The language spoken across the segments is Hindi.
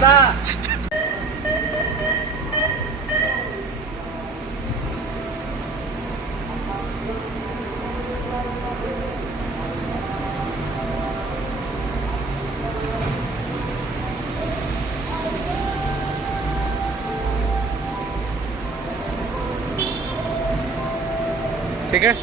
दादा ठीक है।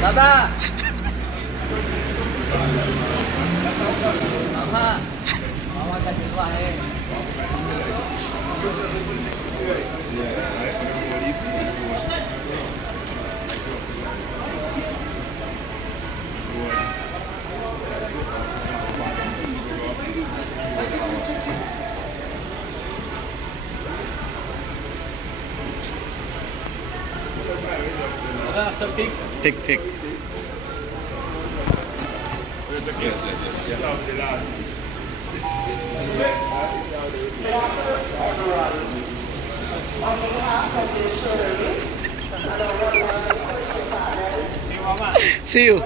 दादा मामा मामा का दिलवा है दादा सब ठीक ठीक ठीक। See you.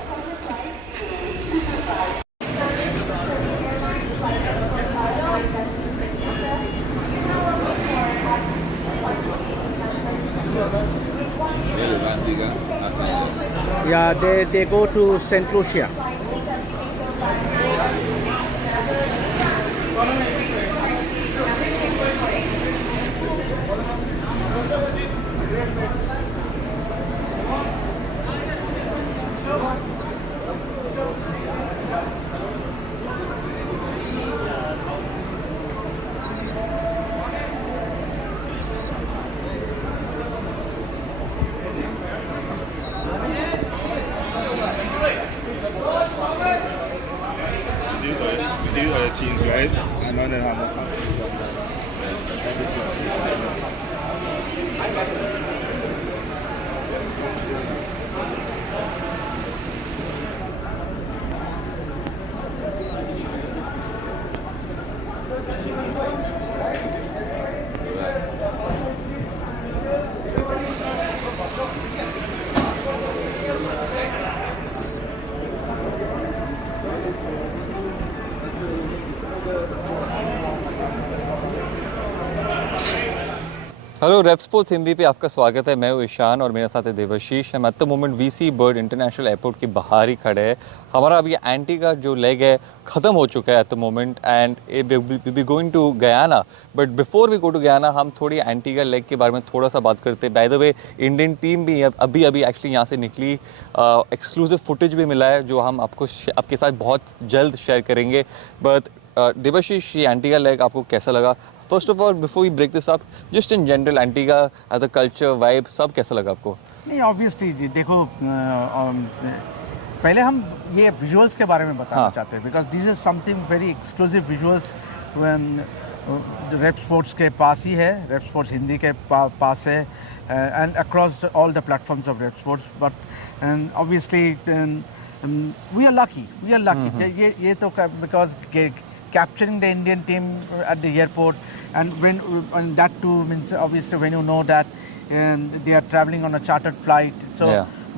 Yeah, they go to Saint Lucia. These are the teams, right? I know they have more confidence. Hello ref sports Hindi पे आपका स्वागत है। मैं हूँ ईशान और मेरे साथ है देवाशीष। हम eight the moment VC bird international airport के बाहर ही खड़े हैं। हमारा अभी एंटी का जो लेग है ख़त्म हो चुका है at the moment and we be going to Guyana. But before we go to Guyana हम थोड़ी एंटी का लेग के बारे में थोड़ा सा बात करते हैं। By the way Indian team भी अभी एक्चुअली यहाँ से निकली। एक्सक्लूसिव फुटेज भी मिला है जो हम आपके साथ बहुत जल्द शेयर करेंगे। बट देवाशीष, ये एंटी का लेग आपको कैसा लगा? First of all before we break this up, just in general Antigua as a culture vibe सब कैसा लगा आपको? नहीं, ऑब्वियसली देखो, पहले हम ये विजुअल्स के बारे में बताना चाहते हैं because this is something very exclusive visuals. Rape sports के पास ही है, रेप स्पोर्ट्स हिंदी के पास है and across all the platforms of Rev Sports. But obviously we are lucky ये तो because capturing the Indian team at the airport and that too means obviously when you know that they are traveling on a chartered flight, so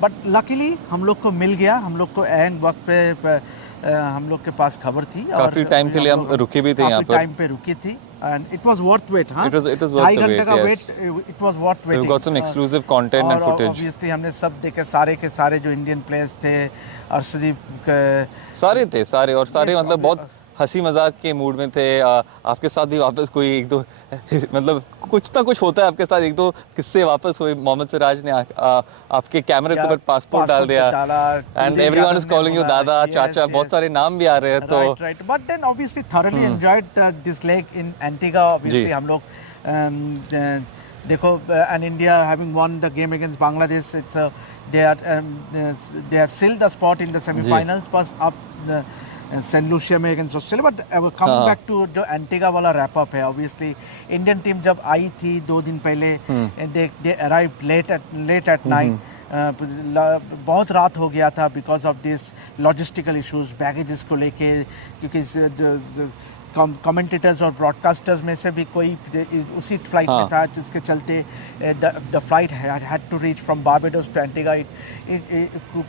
but luckily हम लोग को मिल गया। हम लोग को एंड वक्त पे हम लोग के पास खबर थी और काफी टाइम के लिए हम रुके भी थे यहाँ पर। टाइम पे रुकी थी and it was worth wait। हाँ, it was worth the wait, का yes. wait, it was worth waiting. We got some exclusive content and footage. Obviously हमने सब देखे, सारे के सारे जो इंडियन प्लेयर्स थे, अर्शदीप सारे थे, सारे और सारे मतलब बहुत हंसी मजाक के मूड में थे। आपके साथ भी वापस कोई एक दो मतलब कुछ ना कुछ होता है आपके साथ, एक दो किस्से वापस हुए। मोहम्मद सिराज ने आपके कैमरे के ऊपर पासपोर्ट डाल दिया and everyone is calling you दादा चाचा, बहुत सारे नाम भी आ रहे हैं। तो right, but then obviously thoroughly enjoyed this leg in Antigua. Obviously हम लोग देखो, and India having won the game against Bangladesh, it's they have sealed the spot in the semi-finals, बस अब सेंट लूसिया में against Australia. But coming back to जो एंटीगा वाला रैप अप है, ऑब्वियसली इंडियन टीम जब आई थी 2 दिन पहले, they arrived late at night, बहुत रात हो गया था because of this logistical issues, baggages को लेके, क्योंकि कमेंटेटर्स और ब्रॉडकास्टर्स में से भी कोई उसी फ्लाइट में था, जिसके चलते the flight had to reach from Barbados to Antigua.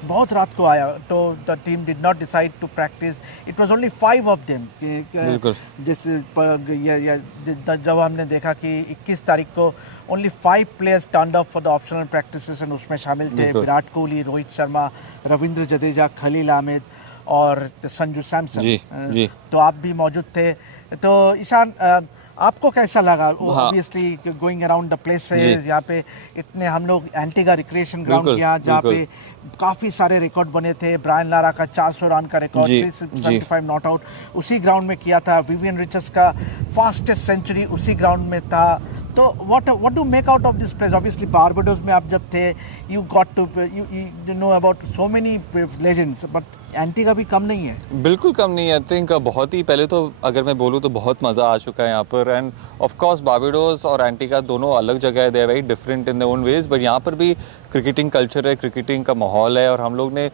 बहुत रात को आया, तो the team did not decide to practise. It was only 5 of them. जैसे जब हमने देखा कि 21 तारीख को only 5 players stand up for the optional practices, and उसमें शामिल थे विराट कोहली, रोहित शर्मा, रविंद्र जडेजा, खलील अहमद और संजू सैमसन। तो आप भी मौजूद थे। तो ईशान, आपको कैसा लगा? Obviously going around the places, यहाँ पे इतने हम लोग एंटीगा रिक्रिएशन ग्राउंड किया जहाँ पे काफ़ी सारे रिकॉर्ड बने थे। ब्रायन लारा का 400 रन का रिकॉर्ड, 375 नॉट आउट उसी ग्राउंड में किया था। विवियन रिचर्ड्स का फास्टेस्ट सेंचुरी उसी ग्राउंड में था। तो what do make out of this place? Obviously Barbados में आप जब थे, you got to you know about so many legends, but Antigua भी कम नहीं है। बिल्कुल कम नहीं है। आई थिंक बहुत ही पहले तो अगर मैं बोलूँ तो बहुत मज़ा आ चुका है यहाँ पर। एंड ऑफ कोर्स बारबाडोस और एंटीगा दोनों अलग जगह है, they are very different in their own ways, but यहाँ पर भी क्रिकेटिंग कल्चर है, क्रिकेटिंग का माहौल है। और हम लोग ने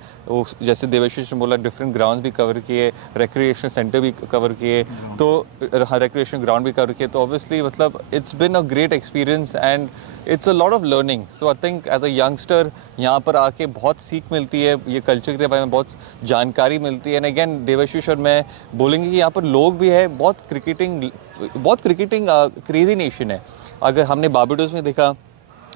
जैसे देवाशीष ने बोला डिफरेंट ग्राउंड भी कवर किए, रिक्रिएशन सेंटर भी कवर किए, तो रिक्रिएशन ग्राउंड भी कवर किए। तो ऑब्वियसली मतलब it's been a great experience and it's a lot of learning. So I think as a youngster यहाँ पर आके बहुत सीख मिलती है, ये कल्चर के बारे में बहुत जानकारी मिलती है। एंड अगेन देवाशीष और मैं बोलेंगे कि यहाँ पर लोग भी है, बहुत क्रिकेटिंग क्रेजी नेशन है। अगर हमने बारबाडोस में देखा,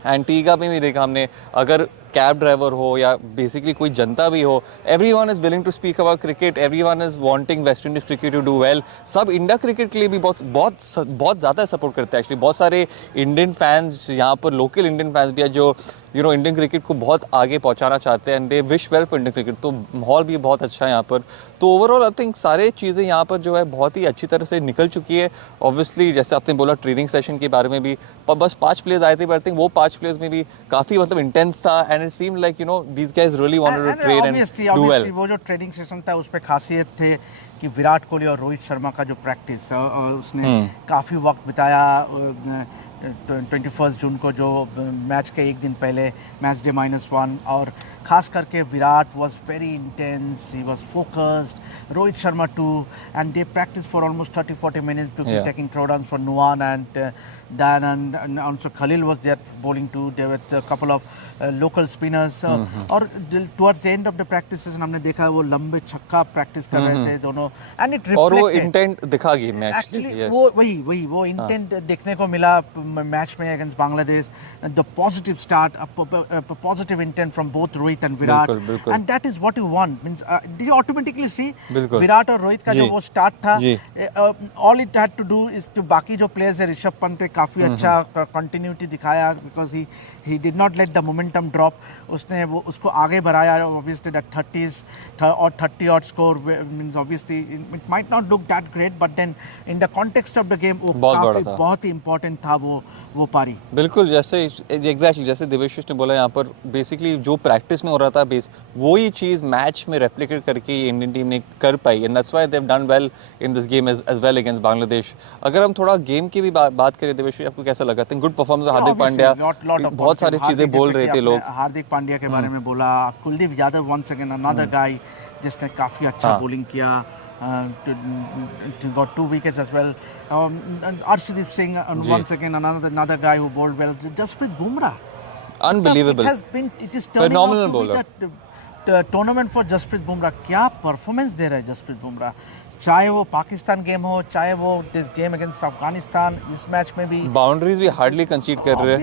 एंटीगा में भी देखा हमने, अगर कैब ड्राइवर हो या बेसिकली कोई जनता भी हो, everyone is willing to speak about cricket, everyone is wanting West Indies cricket to do well. सब इंडिया क्रिकेट के लिए भी बहुत ज़्यादा सपोर्ट करते हैं एक्चुअली। बहुत सारे इंडियन फैंस यहाँ पर, लोकल इंडियन फैंस भी है जो इंडियन क्रिकेट को बहुत आगे पहुँचाना चाहते हैं and they wish well for Indian cricket. तो माहौल भी बहुत अच्छा है यहाँ पर। तो ओवरऑल आई थिंक सारे चीज़ें यहाँ पर जो है बहुत ही अच्छी तरह से निकल चुकी है। ऑब्वियसली जैसे आपने बोला ट्रेनिंग सेशन के बारे में भी, बस 5 प्लेयर्स आए थे, बट आई थिंक वो 5 प्लेयर्स में भी काफ़ी मतलब इंटेंस था and it seemed like these guys really wanted to train and do well. वो जो ट्रेनिंग सेशन था उसमें खासियत थे कि विराट कोहली और रोहित शर्मा का जो प्रैक्टिस उसने काफ़ी वक्त बिताया 21 जून को, जो मैच के एक दिन पहले, मैच डे -1, और खास करके Virat was very intense, he was focused, Rohit Sharma too, and they practiced for almost 30-40 minutes to be taking throwdowns for Nuwan and Dan, and also Khalil was there bowling too. There were a couple of local spinners, और towards the end of the practices हमने देखा वो लंबे छक्का प्रैक्टिस कर रहे थे दोनों, and it reflected, और वो इंटेंट दिखा गई मैच एक्चुअली। वो इंटेंट देखने को मिला मैच में against Bangladesh. The positive start, positive intent from both Rohit and Virat, and that is what you want. Means do you automatically see Virat और रोहित का जो वो स्टार्ट था, all it had to do is to, बाकी जो प्लेयर्स है, ऋषभ पंत काफ़ी अच्छा कंटिन्यूटी दिखाया because he did not let the momentum drop. उसने वो उसको आगे बढ़ाया। Obviously that 30s or 30 odd score means obviously it might not look that great, but then in the context of the game वो काफी बहुत ही important था वो पारी। बिल्कुल, जैसे एग्जैक्टली जैसे देवाशीष ने बोला, यहाँ पर बेसिकली जो प्रैक्टिस में हो रहा था वही चीज़ मैच में रेप्लिकेट करके इंडियन टीम ने कर पाई, and that's why they have done well in this game as well against Bangladesh. अगर हम थोड़ा गेम की भी बात करें देवाशीष, आपको कैसा लगा? Think good performance Hardik Pandya, बहुत सारी चीज़ें बोल रहे थे लोग। हार्दिक पांड्या के बारे में बोला, Kuldeep Yadav once again another guy जिसने काफ़ी अच्छा बॉलिंग किया, got 2 wickets as well. Arshdeep Singh once again another guy who bowled well. Jasprit Bumrah, unbelievable. It is turning phenomenal out to bowler. be the tournament for Jasprit Bumrah. क्या परफॉर्मेंस दे रहा है जसप्रीत बुमराह, चाहे वो पाकिस्तान गेम हो, चाहे वो दिस गेम अगेंस्ट अफगानिस्तान, इस मैच में भी बाउंड्रीज भी हार्डली कंसीड कर रहे हैं।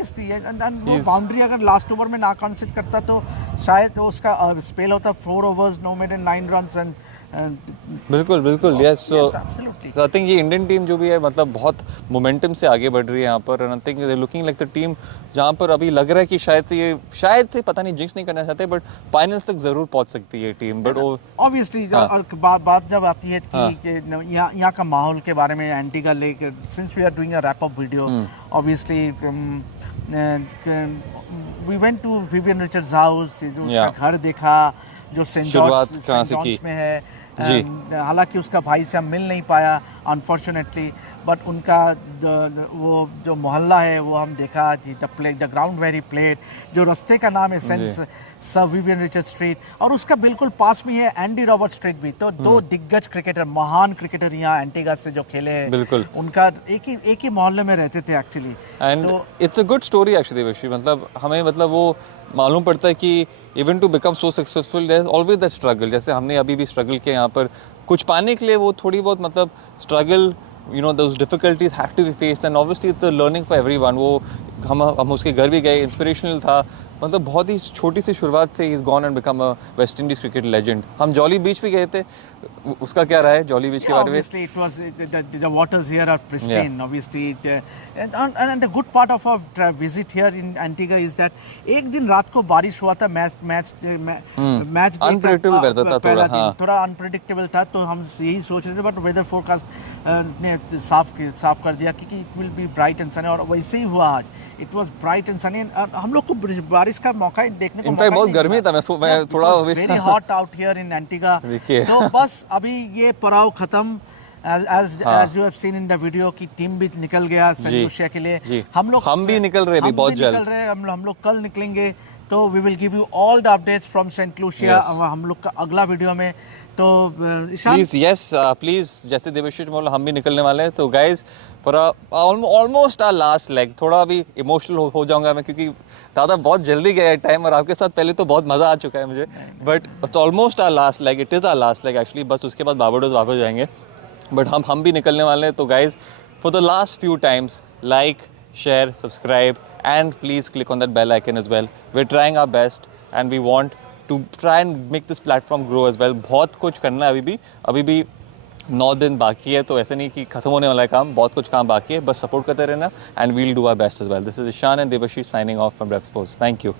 वो बाउंड्री अगर लास्ट ओवर में ना कंसीड करता तो शायद उसका स्पेल होता 4 overs, no more than 9 runs, and बिल्कुल बिल्कुल yes so absolutely I think ये इंडियन टीम जो भी है मतलब बहुत मोमेंटम से आगे बढ़ रही है यहाँ पर and I think they looking like the team जहाँ पर अभी लग रहा है कि शायद से पता नहीं जिंक्स नहीं करना चाहते बट फाइनल्स तक जरूर पहुँच सकती है टीम बट वो ऑब्वियसली हाँ। और बात जब आती है कि यहाँ का माहौल के बारे में एंटीगा लेकर since we are doing a wrap up video obviously we went to Vivian Richards house उसका घर देखा जो सेंट शुरुआत कहाँ से की? जॉर्ज में है जी। हालांकि उसका भाई से हम मिल नहीं पाया अनफॉर्चुनेटली बट उनका वो जो मोहल्ला है वो हम देखा द ग्राउंड वेरी प्लेड जो रास्ते का नाम है Saint Sir Vivian Richard Street और उसका बिल्कुल पास में है एंडी रॉबर्ट स्ट्रीट भी तो दो दिग्गज क्रिकेटर महान क्रिकेटर यहाँ एंटीगा से जो खेले हैं बिल्कुल उनका एक ही मोहल्ले में रहते थे actually and it's a good story actually Devshree मतलब हमें मतलब वो मालूम पड़ता है कि even to become so successful there is always that struggle जैसे हमने अभी भी स्ट्रगल किया यहाँ पर कुछ पाने के लिए वो थोड़ी बहुत मतलब struggle you know those difficulties have to be faced and obviously it's a learning for everyone वो हम उसके घर भी गए इंस्पिरेशनल था मतलब बहुत ही छोटी सी शुरुआत से he's gone and become a West Indies cricket legend हम जॉली बीच भी गए थे उसका क्या रहा है जॉली बीच के बारे में obviously it was the waters here are pristine obviously and the good part of our visit here in Antigua is that एक दिन रात को बारिश हुआ था मैच Unpredictable weather था थोड़ा अनप्रेडिक्टेबल था तो हम यही सोच रहे थे बट वेदर फोरकास्ट ने साफ कर दिया क्योंकि it will be bright and Sunny और वैसे ही हुआ आज it was bright and Sunny हम लोग को बारिश का मौका देखने को इनफैक्ट बहुत गर्मी था मैं थोड़ा very hot out here in Antigua तो बस अभी ये पड़ाव खत्म as you have seen in the video की टीम भी निकल गया सेंट लूसिया के लिए हम भी निकल रहे हैं बहुत जल्द हम लोग कल निकलेंगे तो we will give you all the updates from Saint Lucia हम लोग का अगला वीडियो में तो प्लीज यस प्लीज जैसे देवश्री बोला हम भी निकलने वाले हैं तो guys for almost our last leg थोड़ा अभी इमोशनल हो जाऊंगा मैं क्योंकि दादा बहुत जल्दी गया है टाइम और आपके साथ पहले तो बहुत मज़ा आ चुका है मुझे but it's almost our last leg it is our last leg actually बस उसके बाद बाबाडोज वापस जाएंगे बट हम भी निकलने वाले हैं तो guys for the last few times like share subscribe and please click on that bell icon as well we are trying our best and we want to try and make this platform grow as well बहुत कुछ करना है अभी भी 9 दिन बाकी है तो ऐसे नहीं कि खत्म होने वाला है काम बहुत कुछ काम बाकी है बस सपोर्ट करते रहना and we'll do our best as well this is Ishan and Devshree signing off from Rev Sports thank you